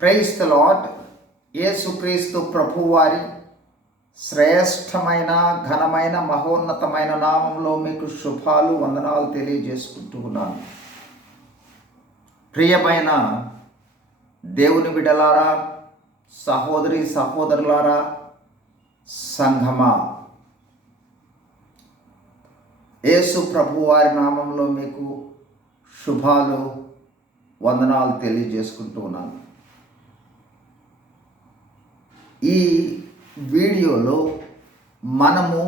క్రైస్త the lord యేసుక్రీస్తు ప్రభువారి శ్రేష్టమైన ఘనమైన మహోన్నతమైన నామంలో మీకు శుభాలు వందనాలు తెలియజేసుకుంటూ ఉన్నాను. ప్రియమైన దేవుని బిడలారా సహోదరి సహోదరులారా సంఘమా. యేసు ప్రభువారి నామంలో మీకు శుభాలు వందనాలు తెలియజేసుకుంటూ ఉన్నాను. ఈ వీడియోలో మనము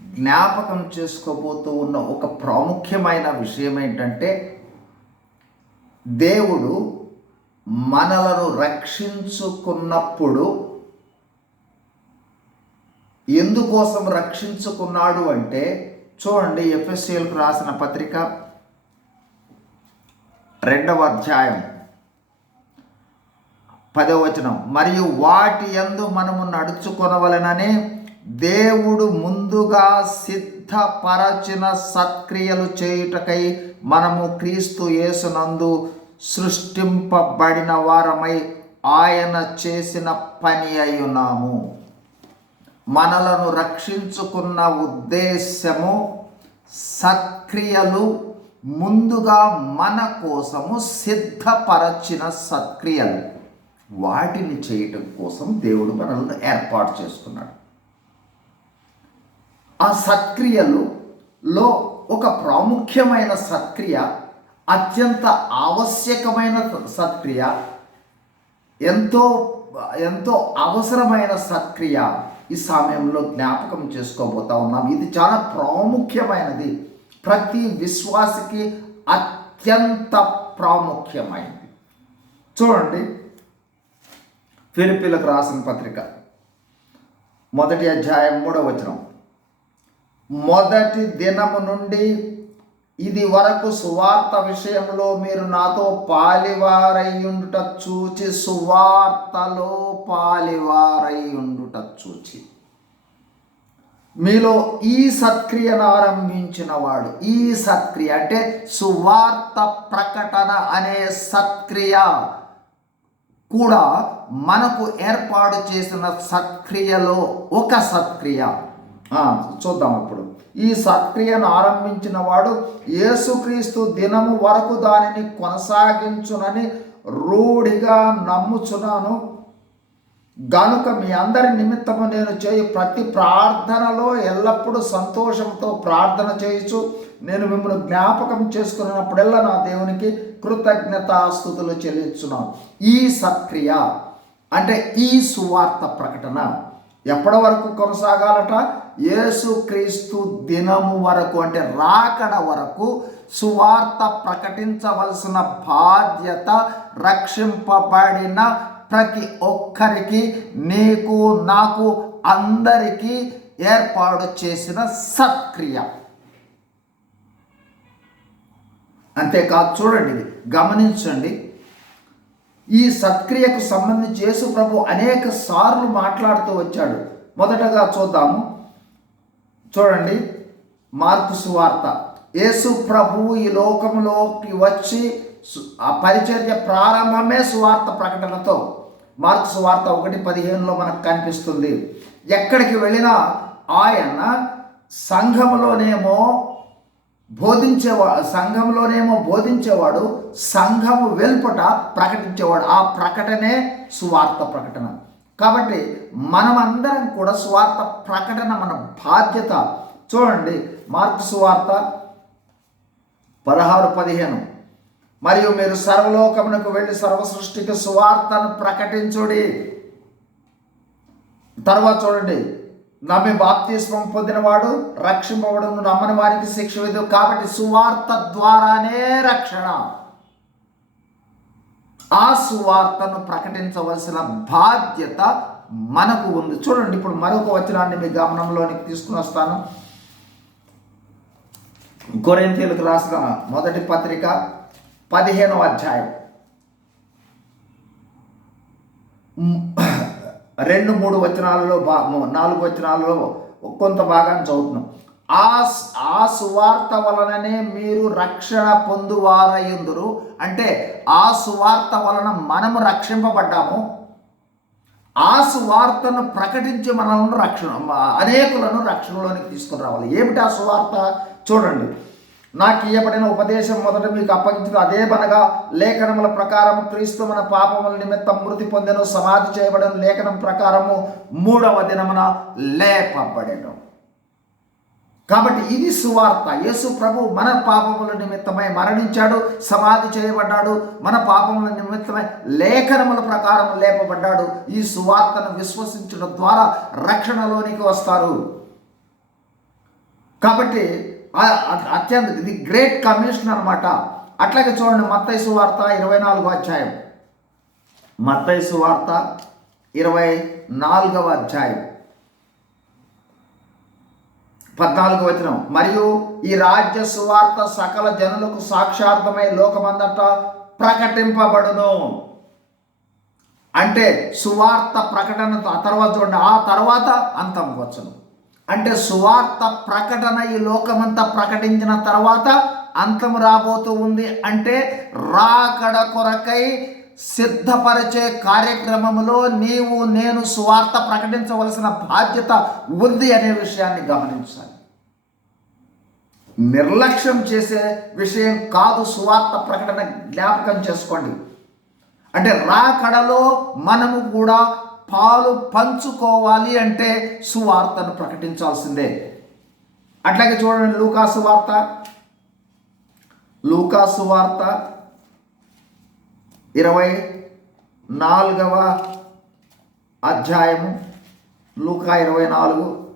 జ్ఞాపకం చేసుకోబోతూ ఉన్న ఒక ప్రాముఖ్యమైన విషయం ఏంటంటే దేవుడు మనలను రక్షించుకున్నప్పుడు ఎందుకోసం రక్షించుకున్నాడు అంటే చూడండి ఎఫ్ఎస్సీలకు రాసిన పత్రిక రెండవ అధ్యాయం. పదవచనం మరియు వాటి ఎందు మనము నడుచుకొనవలనని దేవుడు ముందుగా సిద్ధపరచిన సత్క్రియలు చేయుటకై మనము క్రీస్తు యేసునందు సృష్టింపబడిన వారమై ఆయన చేసిన పని అయ్యున్నాము. మనలను రక్షించుకున్న ఉద్దేశము సత్క్రియలు ముందుగా మన కోసము సిద్ధపరచిన సత్క్రియలు. వాటిని చేయటం కోసం దేవుడు మనల్ని ఏర్పాటు చేసుకున్నాడు. ఆ సత్క్రియలులో ఒక ప్రాముఖ్యమైన సత్క్రియ అత్యంత ఆవశ్యకమైన సత్క్రియ ఎంతో ఎంతో అవసరమైన సత్క్రియ ఈ సమయంలో జ్ఞాపకం చేసుకోబోతా ఉన్నాం. ఇది చాలా ప్రాముఖ్యమైనది. ప్రతి విశ్వాసికి అత్యంత ప్రాముఖ్యమైనది. చూడండి. ఫిలిపిలకు రాసిన పత్రిక. మొదటి అధ్యాయం మూడవ వచనం. మొదటి దినము నుండి ఇది వరకు సువార్త విషయంలో మీరు నాతో పాలివారయ్యుండుట చూచి సువార్తలో పాలివారయ్యుండుట చూచి. మీలో ఈ సత్క్రియను ఆరంభించిన వాడు ఈ సత్క్రియ అంటే సువార్త ప్రకటన అనే సత్క్రియ. కూడా మనకు ఏర్పాటు చేసిన సత్క్రియలో ఒక సత్క్రియ. చూద్దాం ఇప్పుడు. ఈ సత్క్రియను ఆరంభించిన వాడు యేసుక్రీస్తు దినము వరకు దానిని కొనసాగించునని రూఢిగా నమ్ముచున్నాను. గనుక మీ అందరి నిమిత్తము నేను చేయి ప్రతి ప్రార్థనలో ఎల్లప్పుడూ సంతోషంతో ప్రార్థన చేయొచ్చు నేను మిమ్మల్ని జ్ఞాపకం చేసుకున్నప్పుడల్లా నా దేవునికి కృతజ్ఞతాస్థుతులు చెల్లించున్నాం. ఈ సత్క్రియ అంటే ఈ సువార్త ప్రకటన ఎప్పటి వరకు కొనసాగాలట? యేసుక్రీస్తు దినము వరకు అంటే రాకడ వరకు సువార్త ప్రకటించవలసిన బాధ్యత రక్షింపబడిన ప్రతి ఒక్కరికి నీకు నాకు అందరికీ ఏర్పాటు చేసిన సత్క్రియ. అంతేకాదు చూడండి గమనించండి. ఈ సత్క్రియకు సంబంధించి యేసు ప్రభు అనేక సార్లు మాట్లాడుతూ వచ్చాడు. మొదటగా చూద్దాము. చూడండి. మార్పు సువార్త. యేసు ప్రభు ఈ లోకంలోకి వచ్చి ఆ పరిచర్య ప్రారంభమే సువార్త ప్రకటనతో. మార్కు సువార్త ఒకటి పదిహేనులో మనకు కనిపిస్తుంది. ఎక్కడికి వెళ్ళినా ఆయన సంఘములోనేమో బోధించేవాడు సంఘంలోనేమో బోధించేవాడు సంఘము వెల్పట ప్రకటించేవాడు. ఆ ప్రకటనే సువార్త ప్రకటన. కాబట్టి మనమందరం కూడా స్వార్థ ప్రకటన మన బాధ్యత. చూడండి మార్పు సువార్త పదహారు పదిహేను. మరియు మీరు సర్వలోకమునకు వెళ్ళి సర్వ సృష్టికి సువార్తను ప్రకటించుడి. తర్వాత చూడండి నమ్మి బాప్తిస్మం పొందినవాడు రక్షింపబడు నమ్మని వారికి శిక్ష విధు కాబట్టి సువార్త ద్వారానే రక్షణ. ఆ సువార్తను ప్రకటించవలసిన బాధ్యత మనకు ఉంది. చూడండి ఇప్పుడు మరొక వచనాన్ని మీ గమనంలోనికి తీసుకుని వస్తాను. గొరెంతీలకు రాసిన మొదటి పత్రిక పదిహేనవ అధ్యాయం. రెండు మూడు వచనాలలో బా నాలుగు వచనాలలో కొంత భాగాన్ని చదువుతున్నాం. ఆ ఆ సువార్త వలననే మీరు రక్షణ పొందువారయ్యుందురు అంటే ఆ సువార్త వలన మనము రక్షింపబడ్డాము. ఆ సువార్తను ప్రకటించి మనల్ని రక్షణ అనేకులను రక్షణలోనికి తీసుకుని రావాలి. ఏమిటి ఆ సువార్త చూడండి. నాకు ఇయ్యబడిన ఉపదేశం మొదట మీకు అప్పగించిన అదే పనగా లేఖనముల ప్రకారము క్రీస్తు మన పాపముల నిమిత్తం మృతి పొందెను సమాధి చేయబడిన లేఖనం ప్రకారము మూడవ దినమున లేపబడెను. కాబట్టి ఇది సువార్త. యేసు ప్రభు మన పాపముల నిమిత్తమై మరణించాడు సమాధి చేయబడ్డాడు మన పాపముల నిమిత్తమై లేఖనముల ప్రకారం లేపబడ్డాడు. ఈ సువార్తను విశ్వసించడం ద్వారా రక్షణలోనికి వస్తారు. కాబట్టి అత్యంత ఇది గ్రేట్ కమిషన్ అనమాట అట్లాగే చూడండి మత్తైసు సువార్త ఇరవై నాలుగో అధ్యాయం. మత్తైసు సువార్త ఇరవై నాలుగవ అధ్యాయం. పద్నాలుగు వచనం. మరియు ఈ రాజ్య సువార్త సకల జనులకు సాక్షార్థమై లోకమందట ప్రకటింపబడును. అంటే సువార్త ప్రకటన ఆ తర్వాత చూడండి ఆ తర్వాత అంతం వచ్చను అంటే సువార్త ప్రకటన ఈ లోకమంతా ప్రకటించిన తర్వాత అంతం రాబోతూ ఉంది అంటే రాకడ కొరకై సిద్ధపరిచే కార్యక్రమంలో నీవు నేను సువార్త ప్రకటించవలసిన బాధ్యత ఉంది అనే విషయాన్ని గమనించాలి. నిర్లక్ష్యం చేసే విషయం కాదు సువార్త ప్రకటన జ్ఞాపకం చేసుకోండి. అంటే రాకడలో మనము కూడా పాలు పంచుకోవాలి అంటే సువార్తను ప్రకటించాల్సిందే. అట్లాగే చూడండి లూకాసు వార్త. లూకాసు వార్త ఇరవై నాలుగవ అధ్యాయము లూకా ఇరవై నాలుగు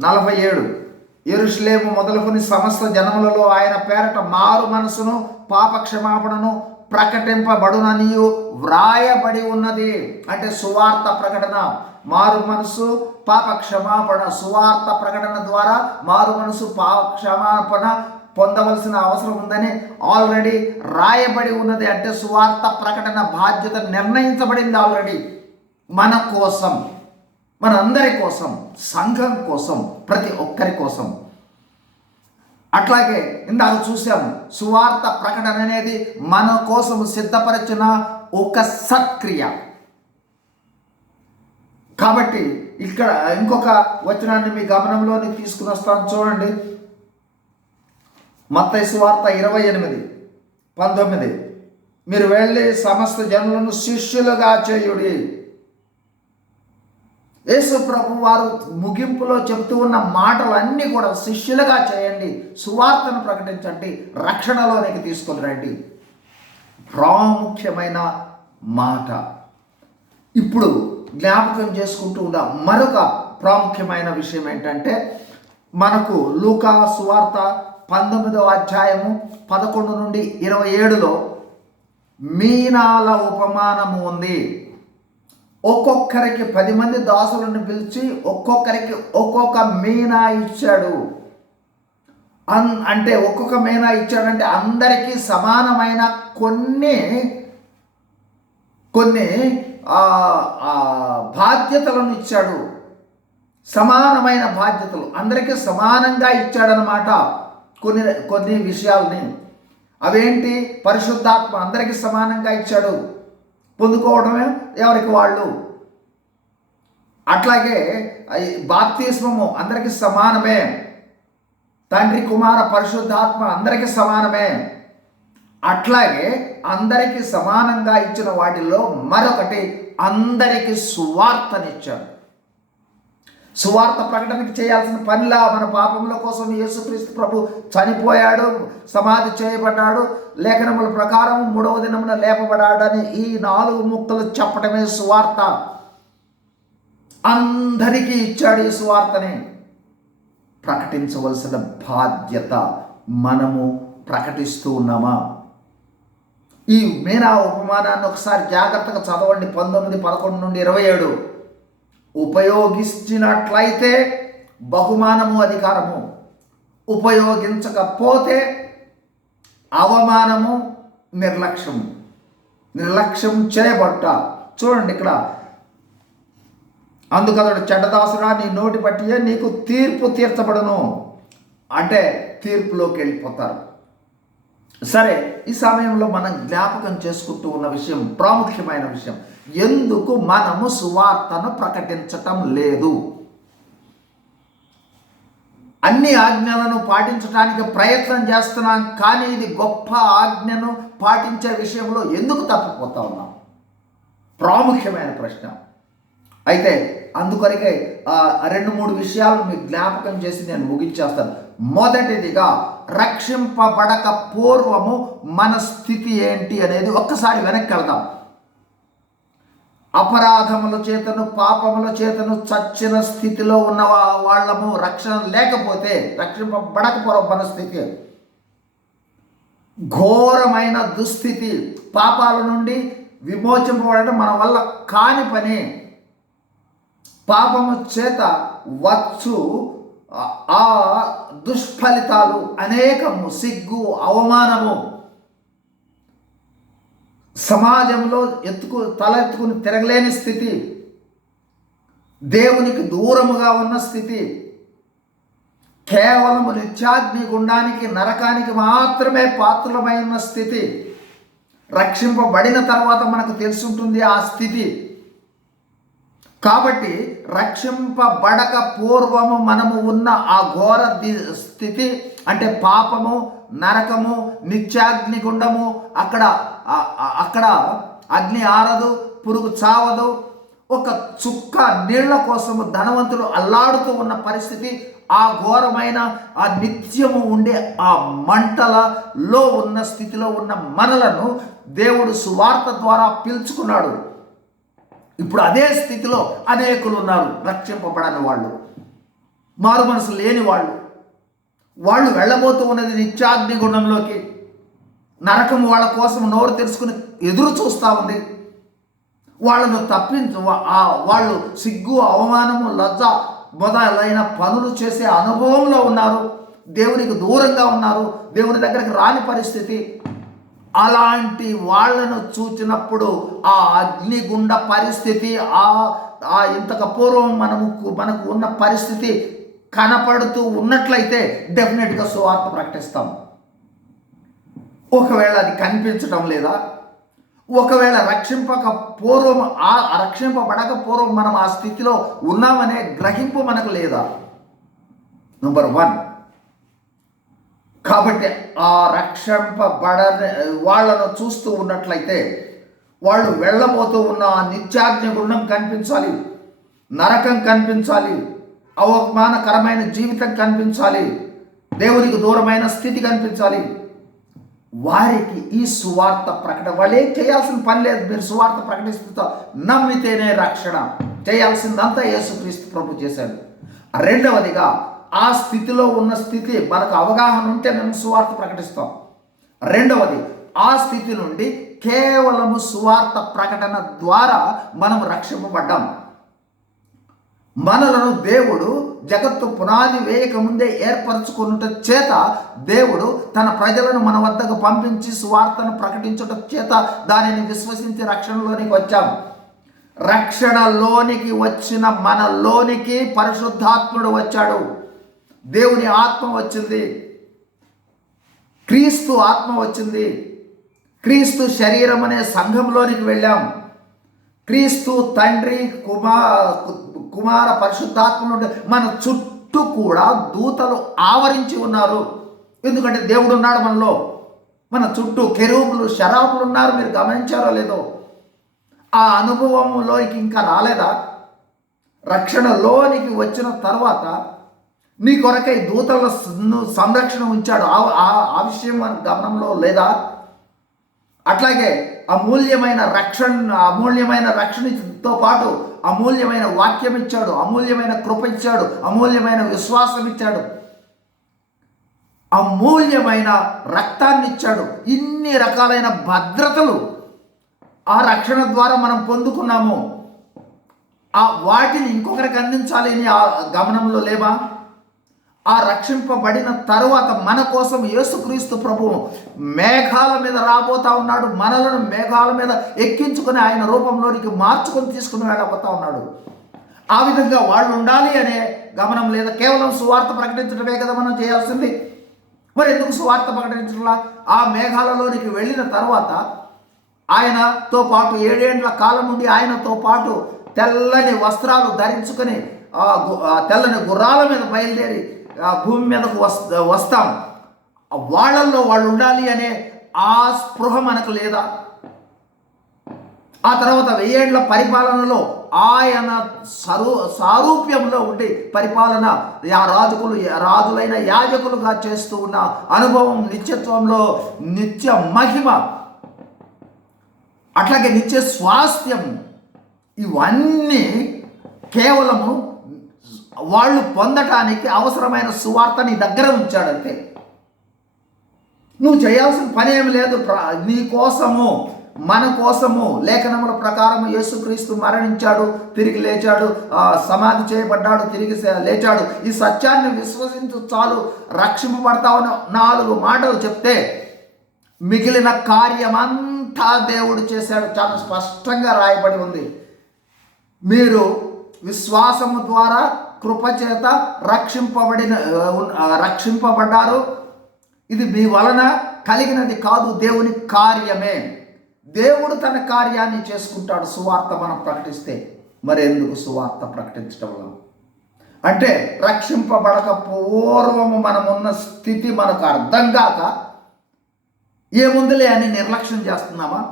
నలభై ఏడు. ఎరుషులేము మొదలుకొని సమస్త జనములలో ఆయన పేరట మారు మనసును పాప క్షమాపణను ప్రకటింపబడుననియు వ్రాయబడి ఉన్నది. అంటే సువార్త ప్రకటన. మారు మనసు పాప క్షమాపణ సువార్త ప్రకటన ద్వారా మారు మనసు పాప క్షమాపణ పొందవలసిన అవసరం ఉందని ఆల్రెడీ రాయబడి ఉన్నది. అంటే సువార్త ప్రకటన బాధ్యత నిర్ణయించబడింది ఆల్రెడీ మన కోసం. మనందరి కోసం సంఘం కోసం ప్రతి ఒక్కరి కోసం. అట్లాగే ఇందాక చూసాము సువార్త ప్రకటన అనేది మన కోసం సిద్ధపరిచిన ఒక సత్క్రియ. కాబట్టి ఇక్కడ ఇంకొక వచనాన్ని మీ గమనంలోని తీసుకుని వస్తాను చూడండి. మత్తయి సువార్త ఇరవై ఎనిమిది పంతొమ్మిది. మీరు వెళ్ళి సమస్త జనులను శిష్యులుగా చేయుడి. యేసు ప్రభు వారు ముగింపులో చెప్తూ ఉన్న మాటలన్నీ కూడా శిష్యులుగా చేయండి సువార్తను ప్రకటించండి రక్షణలోనికి తీసుకొని రండి. ప్రాముఖ్యమైన మాట. ఇప్పుడు జ్ఞాపకం చేసుకుంటూ ఉన్న మరొక ప్రాముఖ్యమైన విషయం ఏంటంటే మనకు లూకా సువార్త పంతొమ్మిదవ అధ్యాయము పదకొండు నుండి ఇరవై ఏడులో మీనాల ఉపమానము ఉంది. ఒక్కొక్కరికి పది మంది దాసులను పిలిచి ఒక్కొక్కరికి ఒక్కొక్క మీనా ఇచ్చాడు. అన్ అంటే ఒక్కొక్క మీనా ఇచ్చాడంటే అందరికీ సమానమైన కొన్ని కొన్ని బాధ్యతలను ఇచ్చాడు. సమానమైన బాధ్యతలు. అందరికీ సమానంగా ఇచ్చాడనమాట కొన్ని కొన్ని విషయాల్ని. అవేంటి? పరిశుద్ధాత్మ అందరికీ సమానంగా ఇచ్చాడు. పొందుకోవడమే ఎవరికి వాళ్ళు. అట్లాగే బాప్తిస్మము అందరికీ సమానమే. తండ్రి కుమార పరిశుద్ధాత్మ అందరికీ సమానమే. అట్లాగే అందరికీ సమానంగా ఇచ్చిన వాటిలో మరొకటి అందరికీ సువార్తనిచ్చారు. సువార్త ప్రకటనకి చేయాల్సిన పనిలా మన పాపముల కోసం యేసుక్రీస్తు ప్రభు చనిపోయాడు సమాధి చేయబడ్డాడు లేఖనముల ప్రకారం మూడవ దినమున లేపబడాడని ఈ నాలుగు ముక్కలు చెప్పడమే సువార్త. అందరికీ ఇచ్చాడు ఈ సువార్తని. ప్రకటించవలసిన బాధ్యత మనము ప్రకటిస్తూ ఉన్నామా? ఈ మీనా ఉపమానాన్ని ఒకసారి జాగ్రత్తగా చదవండి. పంతొమ్మిది పదకొండు నుండి ఇరవై ఏడు. ఉపయోగించినట్లయితే బహుమానము అధికారము. ఉపయోగించకపోతే అవమానము నిర్లక్ష్యము. నిర్లక్ష్యం చేయబట్ట. చూడండి ఇక్కడ. అందుకతడు చెడ్డదాసురా నీ నోటి పట్టియే నీకు తీర్పు తీర్చబడను. అంటే తీర్పులోకి వెళ్ళిపోతారు. సరే ఈ సమయంలో మనం జ్ఞాపకం చేసుకుంటూ ఉన్న విషయం ప్రాముఖ్యమైన విషయం. ఎందుకు మనము సువార్తను ప్రకటించటం లేదు? అన్ని ఆజ్ఞలను పాటించడానికి ప్రయత్నం చేస్తున్నాం కానీ ఇది గొప్ప ఆజ్ఞను పాటించే విషయంలో ఎందుకు తప్పిపోతా ఉన్నాం? ప్రాముఖ్యమైన ప్రశ్న. అయితే అందుకొరకే రెండు మూడు విషయాలు మీకు జ్ఞాపకం చేసి నేను ముగించేస్తాను. మొదటిదిగా రక్షింపబడక పూర్వము మన స్థితి ఏంటి అనేది ఒక్కసారి వెనక్కి వెళ్దాం అపరాధముల చేతను పాపముల చేతను చచ్చిన స్థితిలో ఉన్న వాళ్ళము రక్షణ లేకపోతే రక్షింపబడకపోవడం మన స్థితి. ఘోరమైన దుస్థితి. పాపాల నుండి విమోచింపబడటం మన వల్ల కాని పని. పాపము చేత వచ్చు ఆ- దుష్ఫలితాలు అనేకము సిగ్గు అవమానము సమాజంలో ఎత్తుకు తల ఎత్తుకుని తిరగలేని స్థితి దేవునికి దూరముగా ఉన్న స్థితి కేవలము నిత్యాగ్ని గుండానికి నరకానికి మాత్రమే పాత్రమైన స్థితి రక్షింపబడిన తర్వాత మనకు తెలుసుంటుంది ఆ స్థితి. కాబట్టి రక్షింపబడక పూర్వము మనము ఉన్న ఆ ఘోర ది- స్థితి అంటే పాపము నరకము నిత్యాగ్ని గుండము అక్కడ అక్కడ అగ్ని ఆరదు పురుగు చావదు. ఒక చుక్క నీళ్ళ కోసము ధనవంతులు అల్లాడుతూ ఉన్న పరిస్థితి ఆ ఘోరమైన ఆ నిత్యము ఉండే ఆ మంటలలో ఉన్న స్థితిలో ఉన్న మనలను దేవుడు సువార్త ద్వారా పిలుచుకున్నాడు. ఇప్పుడు అదే స్థితిలో అనేకులు ఉన్నారు. రక్షింపబడని వాళ్ళు. మారు మనసు లేని వాళ్ళు. వాళ్ళు వెళ్ళబోతూ ఉన్నది నిత్యాగ్ని గుణంలోకి. నరకం వాళ్ళ కోసం నోరు తెరుచుకుని ఎదురు చూస్తూ ఉంది. వాళ్ళను తప్పించు వాళ్ళు సిగ్గు అవమానము లజ్జ మొదలైన పనులు చేసే అనుభవంలో ఉన్నారు. దేవునికి దూరంగా ఉన్నారు. దేవుని దగ్గరికి రాని పరిస్థితి. అలాంటి వాళ్ళను చూచినప్పుడు ఆ అగ్నిగుండ పరిస్థితి ఆ ఆ ఇంతకు పూర్వం మనము మనకు ఉన్న పరిస్థితి కనపడుతూ ఉన్నట్లయితే డెఫినెట్గా సువార్త ప్రకటిస్తాం. ఒకవేళ అది కనిపించటం లేదా ఒకవేళ రక్షింపక పూర్వం ఆ రక్షింపబడక పూర్వం మనం ఆ స్థితిలో ఉన్నామనే గ్రహింపు మనకు లేదా? నంబర్ వన్ కాబట్టి ఆ రక్షింపబడని వాళ్ళను చూస్తూ ఉన్నట్లయితే వాళ్ళు వెళ్ళబోతూ ఉన్న ఆ నిత్యాజ్ఞ గుణం కనిపించాలి నరకం కనిపించాలి అవమానకరమైన జీవితం కనిపించాలి దేవునికి దూరమైన స్థితి కనిపించాలి. వారికి ఈ సువార్త ప్రకటన వాళ్ళు ఏం చేయాల్సిన పని లేదు మీరు సువార్త ప్రకటిస్తూ నమ్మితేనే రక్షణ చేయాల్సిందంతా యేసుక్రీస్తు ప్రభు చేశాడు. రెండవదిగా ఆ స్థితిలో ఉన్న స్థితి మనకు అవగాహన ఉంటే మేము సువార్త ప్రకటిస్తాం. రెండవది ఆ స్థితి నుండి కేవలము సువార్త ప్రకటన ద్వారా మనం రక్షింపబడ్డాం. మనలను దేవుడు జగత్తు పునాది వేయకముందే ఏర్పరచుకున్నట చేత దేవుడు తన ప్రజలను మన వద్దకు పంపించి సువార్తను ప్రకటించుట చేత దానిని విశ్వసించి రక్షణలోనికి వచ్చాం. రక్షణలోనికి వచ్చిన మనలోనికి పరిశుద్ధాత్ముడు వచ్చాడు. దేవుని ఆత్మ వచ్చింది. క్రీస్తు ఆత్మ వచ్చింది. క్రీస్తు శరీరం అనే సంఘంలోనికి వెళ్ళాం. క్రీస్తు తండ్రి కుమార్ కుమార పరిశుద్ధాత్మలు మన చుట్టూ కూడా దూతలు ఆవరించి ఉన్నారు. ఎందుకంటే దేవుడు ఉన్నాడు మనలో. మన చుట్టూ కెరూపులు శరాపులు ఉన్నారు. మీరు గమనించారో లేదో. ఆ అనుభవంలోకి ఇంకా రాలేదా? రక్షణలోనికి వచ్చిన తర్వాత నీ కొరకై దూతల ను- సంరక్షణ ఉంచాడు. ఆ- ఆ- ఆ విషయం మన గమనంలో లేదా? అట్లాగే అమూల్యమైన రక్షణ అమూల్యమైన రక్షణతో పాటు అమూల్యమైన వాక్యం ఇచ్చాడు. అమూల్యమైన కృప ఇచ్చాడు. అమూల్యమైన విశ్వాసం ఇచ్చాడు. అమూల్యమైన రక్తాన్ని ఇచ్చాడు. ఇన్ని రకాలైన భద్రతలు ఆ రక్షణ ద్వారా మనం పొందుకున్నాము. ఆ వాటిని ఇంకొకరికి అందించాలి అని ఆ గమనంలో లేవా? ఆ రక్షింపబడిన తరువాత మన కోసం యేసుక్రీస్తు ప్రభు మేఘాల మీద రాబోతా ఉన్నాడు. మనలను మేఘాల మీద ఎక్కించుకుని ఆయన రూపంలోనికి మార్చుకొని తీసుకుని వెళ్ళబోతా ఉన్నాడు. ఆ విధంగా వాళ్ళు ఉండాలి అనే గమనం లేదా కేవలం సువార్త ప్రకటించడమే కదా మనం చేయాల్సింది. మరి ఎందుకు సువార్త ప్రకటించడంలా ఆ మేఘాలలోనికి వెళ్ళిన తర్వాత ఆయనతో పాటు ఏడేండ్ల కాలం నుండి ఆయనతో పాటు తెల్లని వస్త్రాలు ధరించుకొని తెల్లని గుర్రాల మీద బయలుదేరి భూమి మీదకు వస్ వస్తాం. వాళ్ళల్లో వాళ్ళు ఉండాలి అనే ఆ స్పృహ మనకు లేదా? ఆ తర్వాత వెయ్యేండ్ల పరిపాలనలో ఆయన సరు సారూప్యంలో ఉండి పరిపాలన యా రాజుకులు రాజులైన యాజకులుగా చేస్తూ ఉన్న అనుభవం నిత్యత్వంలో నిత్య మహిమ అట్లాగే నిత్య స్వాస్థ్యం ఇవన్నీ కేవలము వాళ్ళు పొందటానికి అవసరమైన సువార్త నీ దగ్గర ఉంచాడంతే నువ్వు చేయాల్సిన పని ఏమి లేదు. ప్ర- నీ కోసము మన కోసము లేఖనముల ప్రకారం యేసుక్రీస్తు మరణించాడు తిరిగి లేచాడు సమాధి చేయబడ్డాడు తిరిగి లేచాడు. ఈ సత్యాన్ని విశ్వసించు చాలు. రక్షింపబడతావని నాలుగు మాటలు చెప్తే మిగిలిన కార్యమంతా దేవుడు చేశాడు. చాలా స్పష్టంగా రాయబడి ఉంది. మీరు విశ్వాసము ద్వారా కృపచేత రక్షింపబడిన రక్షింపబడ్డారు. ఇది మీ వలన కలిగినది కాదు దేవుని కార్యమే. దేవుడు తన కార్యాన్ని చేసుకుంటాడు సువార్త మనం ప్రకటిస్తే. మరి ఎందుకు సువార్త ప్రకటించడంలో అంటే రక్షింపబడక పూర్వము మనమున్న స్థితి మనకు అర్థం కాక ఏముందిలే అని నిర్లక్ష్యం చేస్తున్నామా?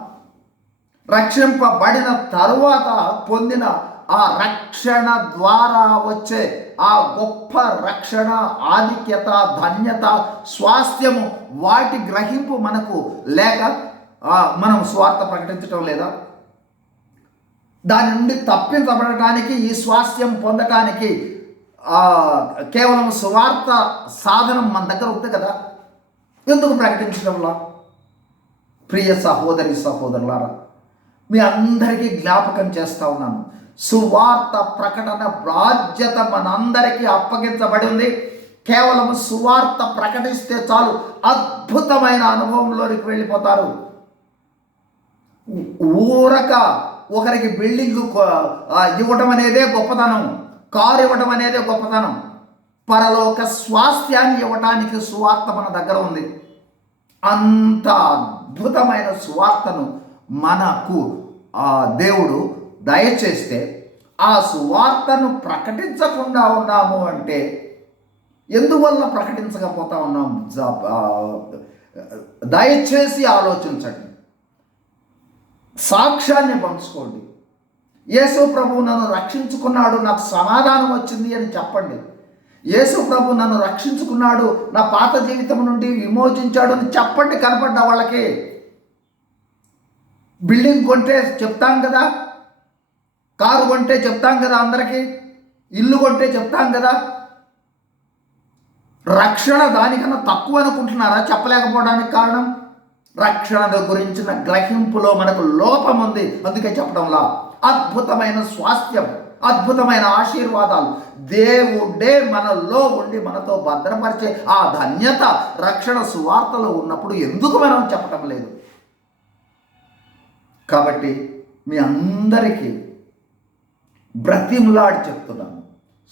రక్షింపబడిన తరువాత పొందిన ఆ రక్షణ ద్వారా వచ్చే ఆ గొప్ప రక్షణ ఆధిక్యత ధన్యత స్వాస్థ్యము వాటి గ్రహింపు మనకు లేక మనం స్వార్థ ప్రకటించటం లేదా? దాని నుండి తప్పించబడటానికి ఈ స్వాస్థ్యం పొందటానికి కేవలం స్వార్థ సాధనం మన దగ్గర ఉంది కదా? ఎందుకు ప్రకటించడంలా? ప్రియ సహోదరి సహోదరులారా మీ అందరికీ జ్ఞాపకం చేస్తా ఉన్నాను. సువార్త ప్రకటన బాధ్యత మనందరికీ అప్పగించబడి ఉంది కేవలం సువార్త ప్రకటిస్తే చాలు అద్భుతమైన అనుభవంలోనికి వెళ్ళిపోతారు. ఊరక ఒకరికి బిల్డింగ్ ఇవ్వటం అనేదే గొప్పతనం కారు ఇవ్వటం అనేదే గొప్పతనం. పరలోక స్వాస్థ్యాన్ని ఇవ్వటానికి సువార్త మన దగ్గర ఉంది. అంత అద్భుతమైన సువార్తను మనకు ఆ దేవుడు దయచేస్తే ఆ సువార్తను ప్రకటించకుండా ఉన్నాము అంటే ఎందువల్ల ప్రకటించకపోతా ఉన్నాం? జ- దయచేసి ఆలోచించండి. సాక్ష్యాన్ని పంచుకోండి. యేసు ప్రభు నన్ను రక్షించుకున్నాడు నాకు సమాధానం వచ్చింది అని చెప్పండి. యేసు ప్రభు నన్ను రక్షించుకున్నాడు నా పాత జీవితం నుండి విమోచించాడు అని చెప్పండి కనపడ్డ వాళ్ళకి. బిల్డింగ్ కొంటే చెప్తాం కదా కారు కొంటే చెప్తాం కదా అందరికీ ఇల్లు కొంటే చెప్తాం కదా. రక్షణ దానికన్నా తక్కువ అనుకుంటున్నారా? చెప్పలేకపోవడానికి కారణం? రక్షణ గురించిన గ్రహింపులో మనకు లోపం ఉంది. అందుకే చెప్పడంలా. అద్భుతమైన స్వాస్థ్యం అద్భుతమైన ఆశీర్వాదాలు. దేవుడే మనలో ఉండి మనతో భద్రపరిచే ఆ ధన్యత రక్షణ సువార్తలో ఉన్నప్పుడు ఎందుకు మనం చెప్పటం లేదు? కాబట్టి మీ అందరికీ బ్రతిమలాడి చెప్తున్నాను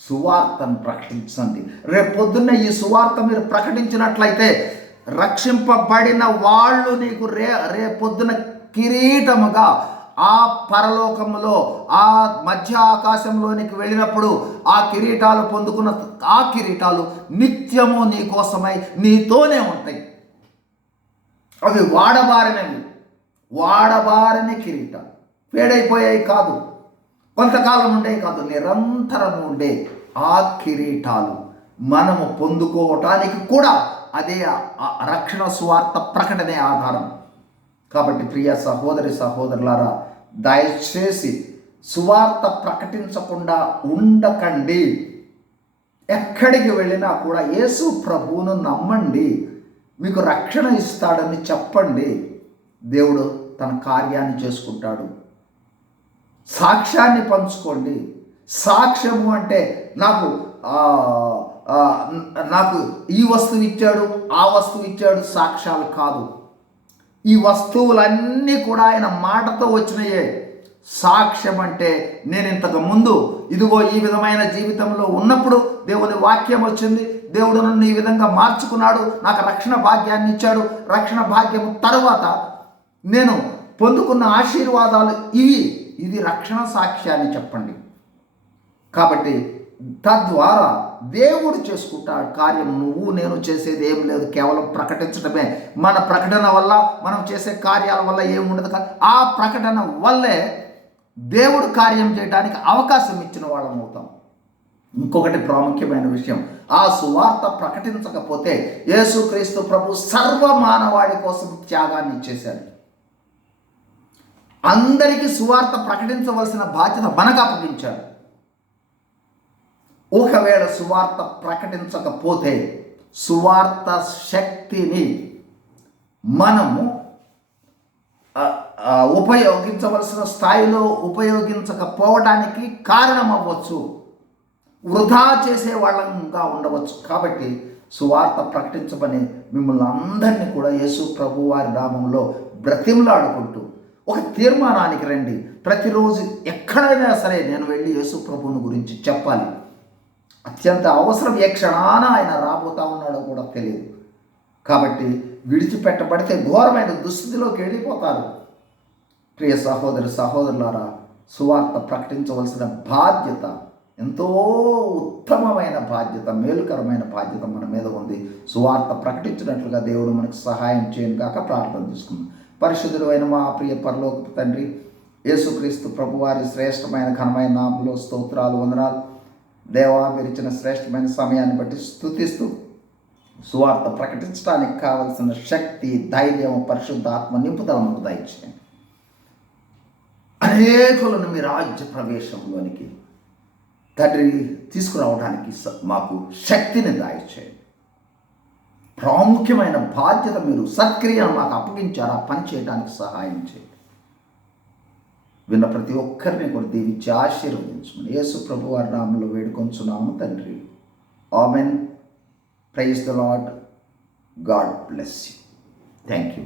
సువార్తను ప్రకటించండి. రేపొద్దున్న ఈ సువార్త మీరు ప్రకటించినట్లయితే రక్షింపబడిన వాళ్ళు నీకు రే రేపొద్దున కిరీటముగా ఆ పరలోకంలో ఆ మధ్య ఆకాశంలోనికి వెళ్ళినప్పుడు ఆ కిరీటాలు పొందుకున్న ఆ కిరీటాలు నిత్యము నీ కోసమై నీతోనే ఉంటాయి. అవి వాడబారినవి. వాడబారిన కిరీటాలు వేడైపోయాయి కాదు. కొంతకాలం ఉండే కాదు నిరంతరం ఉండే ఆ కిరీటాలు మనము పొందుకోవటానికి కూడా అదే రక్షణ స్వార్థ ప్రకటనే ఆధారం. కాబట్టి ప్రియ సహోదరి సహోదరులారా దయచేసి సువార్త ప్రకటించకుండా ఉండకండి. ఎక్కడికి వెళ్ళినా కూడా యేసు ప్రభువును నమ్మండి మీకు రక్షణ ఇస్తాడని చెప్పండి. దేవుడు తన కార్యాన్ని చేసుకుంటాడు. సాక్ష్యాన్ని పంచుకోండి. సాక్ష్యము అంటే నాకు నాకు ఈ వస్తువు ఇచ్చాడు ఆ వస్తువు ఇచ్చాడు సాక్ష్యాలు కాదు. ఈ వస్తువులన్నీ కూడా ఆయన మాటతో వచ్చినాయే. సాక్ష్యం అంటే నేను ఇంతకు ముందు ఇదిగో ఈ విధమైన జీవితంలో ఉన్నప్పుడు దేవుని వాక్యం వచ్చింది. దేవుడు నన్ను ఈ విధంగా మార్చుకున్నాడు. నాకు రక్షణ భాగ్యాన్ని ఇచ్చాడు. రక్షణ భాగ్యం తర్వాత నేను పొందుకున్న ఆశీర్వాదాలు ఇవి. ఇది రక్షణ సాక్ష్యాన్ని చెప్పండి. కాబట్టి తద్వారా దేవుడు చేసుకుంటా కార్యం నువ్వు నేను చేసేది ఏం లేదు. కేవలం ప్రకటించడమే మన ప్రకటన వల్ల మనం చేసే కార్యాల వల్ల ఏముండదు ఆ ప్రకటన వల్లే దేవుడు కార్యం చేయడానికి అవకాశం ఇచ్చిన వాళ్ళం అవుతాం. ఇంకొకటి ప్రాముఖ్యమైన విషయం. ఆ సువార్త ప్రకటించకపోతే యేసుక్రీస్తు ప్రభు సర్వ మానవాడి కోసం త్యాగాన్ని ఇచ్చేశాడు అందరికీ సువార్త ప్రకటించవలసిన బాధ్యత మనకు అప్పగించాడు. ఒకవేళ సువార్త ప్రకటించకపోతే సువార్త శక్తిని మనము ఉపయోగించవలసిన స్థాయిలో ఉపయోగించకపోవడానికి కారణం అవ్వచ్చు వృధా చేసే వాళ్ళంగా ఉండవచ్చు. కాబట్టి సువార్త ప్రకటించమని మిమ్మల్ని అందరినీ కూడా యేసు ప్రభు వారి నామంలో బ్రతిమలాడుకుంటూ ఒక తీర్మానానికి రండి. ప్రతిరోజు ఎక్కడైనా సరే నేను వెళ్ళి యేసు ప్రభువుని గురించి చెప్పాలి. అత్యంత అవసరం ఏ క్షణాన ఆయన రాబోతా ఉన్నాడో కూడా తెలియదు. కాబట్టి విడిచిపెట్టబడితే ఘోరమైన దుస్థితిలోకి వెళ్ళిపోతారు. ప్రియ సహోదరి సహోదరులారా సువార్త ప్రకటించవలసిన బాధ్యత ఎంతో ఉత్తమమైన బాధ్యత మేలుకరమైన బాధ్యత మన మీద ఉంది. సువార్త ప్రకటించినట్లుగా దేవుడు మనకు సహాయం చేయను కాక ప్రార్థన చేసుకుందాం. పరిశుద్ధుడు అయిన మా ప్రియ పరలోక తండ్రి యేసుక్రీస్తు ప్రభువారి శ్రేష్టమైన ఘనమైన నామంలో స్తోత్రాలు వందనాలు. దేవా మీరిచ్చిన శ్రేష్టమైన సమయాన్ని బట్టి స్థుతిస్తూ సువార్త ప్రకటించడానికి కావలసిన శక్తి ధైర్యం పరిశుద్ధ ఆత్మ నింపుదల దయచేయండి. అనేకులను మీ రాజ్య ప్రవేశంలోనికి తండ్రి తీసుకురావడానికి మాకు శక్తిని దయచేయండి. ప్రాముఖ్యమైన బాధ్యత మీరు సక్రియను మాకు అప్పగించారు? ఆ పని చేయడానికి సహాయం చేయండి. విన్న ప్రతి ఒక్కరిని కూడా దీవించి ఆశీర్వదించమని యేసు ప్రభు వారి నామంలో వేడుకొంచున్నాము తండ్రి. Amen. Praise the Lord God bless you thank you